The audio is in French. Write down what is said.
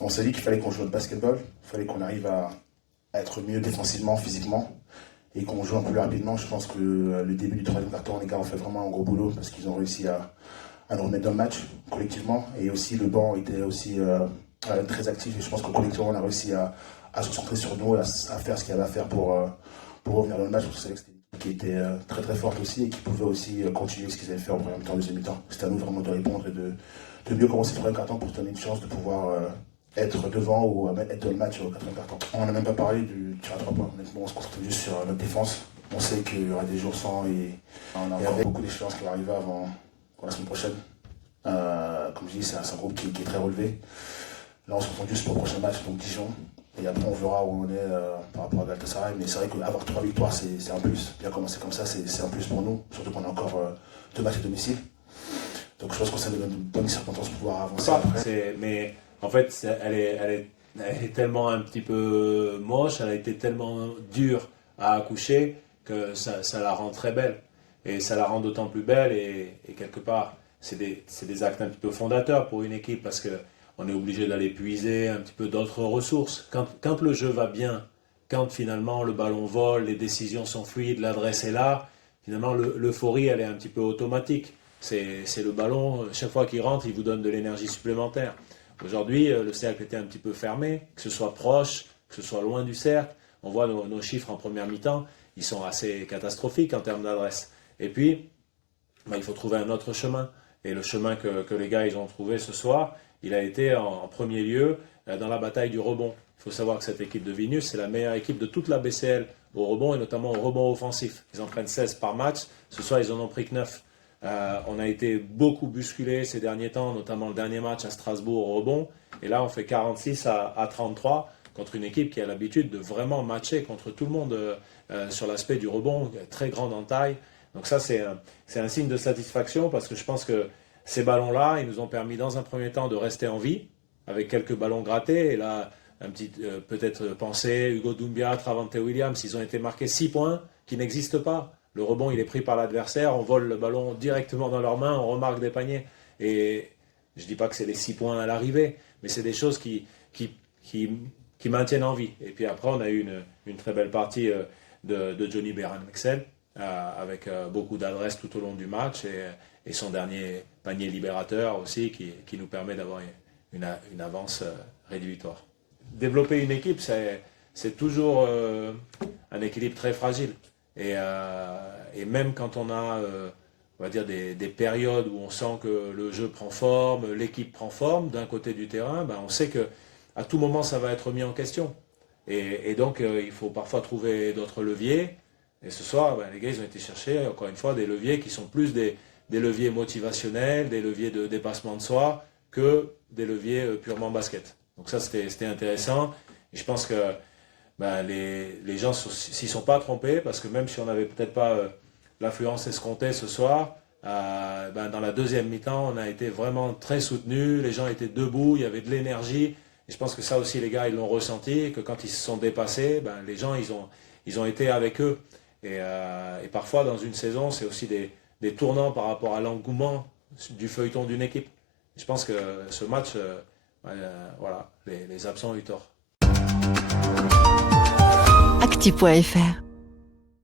On s'est dit qu'il fallait qu'on joue notre basketball, il fallait qu'on arrive à être mieux défensivement, physiquement, et qu'on joue un peu plus rapidement. Je pense que le début du troisième quart-temps, les gars ont fait vraiment un gros boulot parce qu'ils ont réussi à nous remettre dans le match collectivement. Et aussi le banc était aussi très actif et je pense que collectivement on a réussi à se concentrer sur nous, à faire ce qu'il y avait à faire pour revenir dans le match. Parce que c'était une équipe qui était très très forte aussi et qui pouvait aussi continuer ce qu'ils avaient fait en première mi-temps, deuxième mi-temps. C'était à nous vraiment de répondre et de mieux commencer le troisième quart-temps pour se donner une chance de pouvoir être devant ou être dans le match au quatrième quart-temps. On n'a même pas parlé du tir à 3 points. Honnêtement, on se concentre juste sur notre défense. On sait qu'il y aura des jours sans et on a encore beaucoup d'échéances qui vont arriver avant la semaine prochaine. Comme je dis, c'est un groupe qui est très relevé. Là, on se retrouve juste pour le prochain match, donc Dijon. Et après, on verra où on est par rapport à Galatasaray. Mais c'est vrai qu'avoir 3 victoires, c'est un plus. Bien commencer comme ça, c'est un plus pour nous. Surtout qu'on a encore 2 matchs à domicile. Donc je pense qu'on s'est donné une bonne circonstance pour pouvoir avancer après. Mais en fait, elle est tellement un petit peu moche, elle a été tellement dure à accoucher que ça la rend très belle. Et ça la rend d'autant plus belle et quelque part, c'est des actes un petit peu fondateurs pour une équipe parce qu'on est obligé d'aller puiser un petit peu d'autres ressources. Quand le jeu va bien, quand finalement le ballon vole, les décisions sont fluides, l'adresse est là, finalement l'euphorie elle est un petit peu automatique. C'est le ballon, chaque fois qu'il rentre, il vous donne de l'énergie supplémentaire. Aujourd'hui, le cercle était un petit peu fermé, que ce soit proche, que ce soit loin du cercle. On voit nos chiffres en première mi-temps, ils sont assez catastrophiques en termes d'adresse. Et puis, il faut trouver un autre chemin. Et le chemin que les gars ils ont trouvé ce soir, il a été en premier lieu dans la bataille du rebond. Il faut savoir que cette équipe de Vilnius, c'est la meilleure équipe de toute la BCL au rebond et notamment au rebond offensif. Ils en prennent 16 par match. Ce soir, ils en ont pris que 9. On a été beaucoup bousculé ces derniers temps, notamment le dernier match à Strasbourg au rebond. Et là, on fait 46 à 33 contre une équipe qui a l'habitude de vraiment matcher contre tout le monde sur l'aspect du rebond, très grande en taille. Donc ça, c'est un signe de satisfaction parce que je pense que ces ballons-là, ils nous ont permis dans un premier temps de rester en vie avec quelques ballons grattés. Et là, un petit peut-être penser, Hugo Doumbia, Travante Williams, ils ont été marqués 6 points qui n'existent pas. Le rebond, il est pris par l'adversaire, on vole le ballon directement dans leurs mains, on remarque des paniers. Et je ne dis pas que c'est les 6 points à l'arrivée, mais c'est des choses qui maintiennent en vie. Et puis après, on a eu une très belle partie de Johnny Beran-Mexel, avec beaucoup d'adresse tout au long du match, et son dernier panier libérateur aussi, qui nous permet d'avoir une avance rédhibitoire. Développer une équipe, c'est toujours un équilibre très fragile. Et même quand on a, on va dire, des périodes où on sent que le jeu prend forme, l'équipe prend forme d'un côté du terrain, on sait qu'à tout moment ça va être mis en question. Et donc il faut parfois trouver d'autres leviers. Et ce soir, les gars ils ont été chercher encore une fois des leviers qui sont plus des leviers motivationnels, des leviers de dépassement de soi, que des leviers purement basket. Donc ça c'était intéressant. Et je pense que les gens s'y sont pas trompés parce que même si on n'avait peut-être pas l'influence escomptée ce soir, dans la deuxième mi-temps, on a été vraiment très soutenus, les gens étaient debout, il y avait de l'énergie. Et je pense que ça aussi, les gars, ils l'ont ressenti, que quand ils se sont dépassés, les gens, ils ont été avec eux. Et parfois, dans une saison, c'est aussi des tournants par rapport à l'engouement du feuilleton d'une équipe. Et je pense que ce match, voilà, les absents ont eu tort. Actu.fr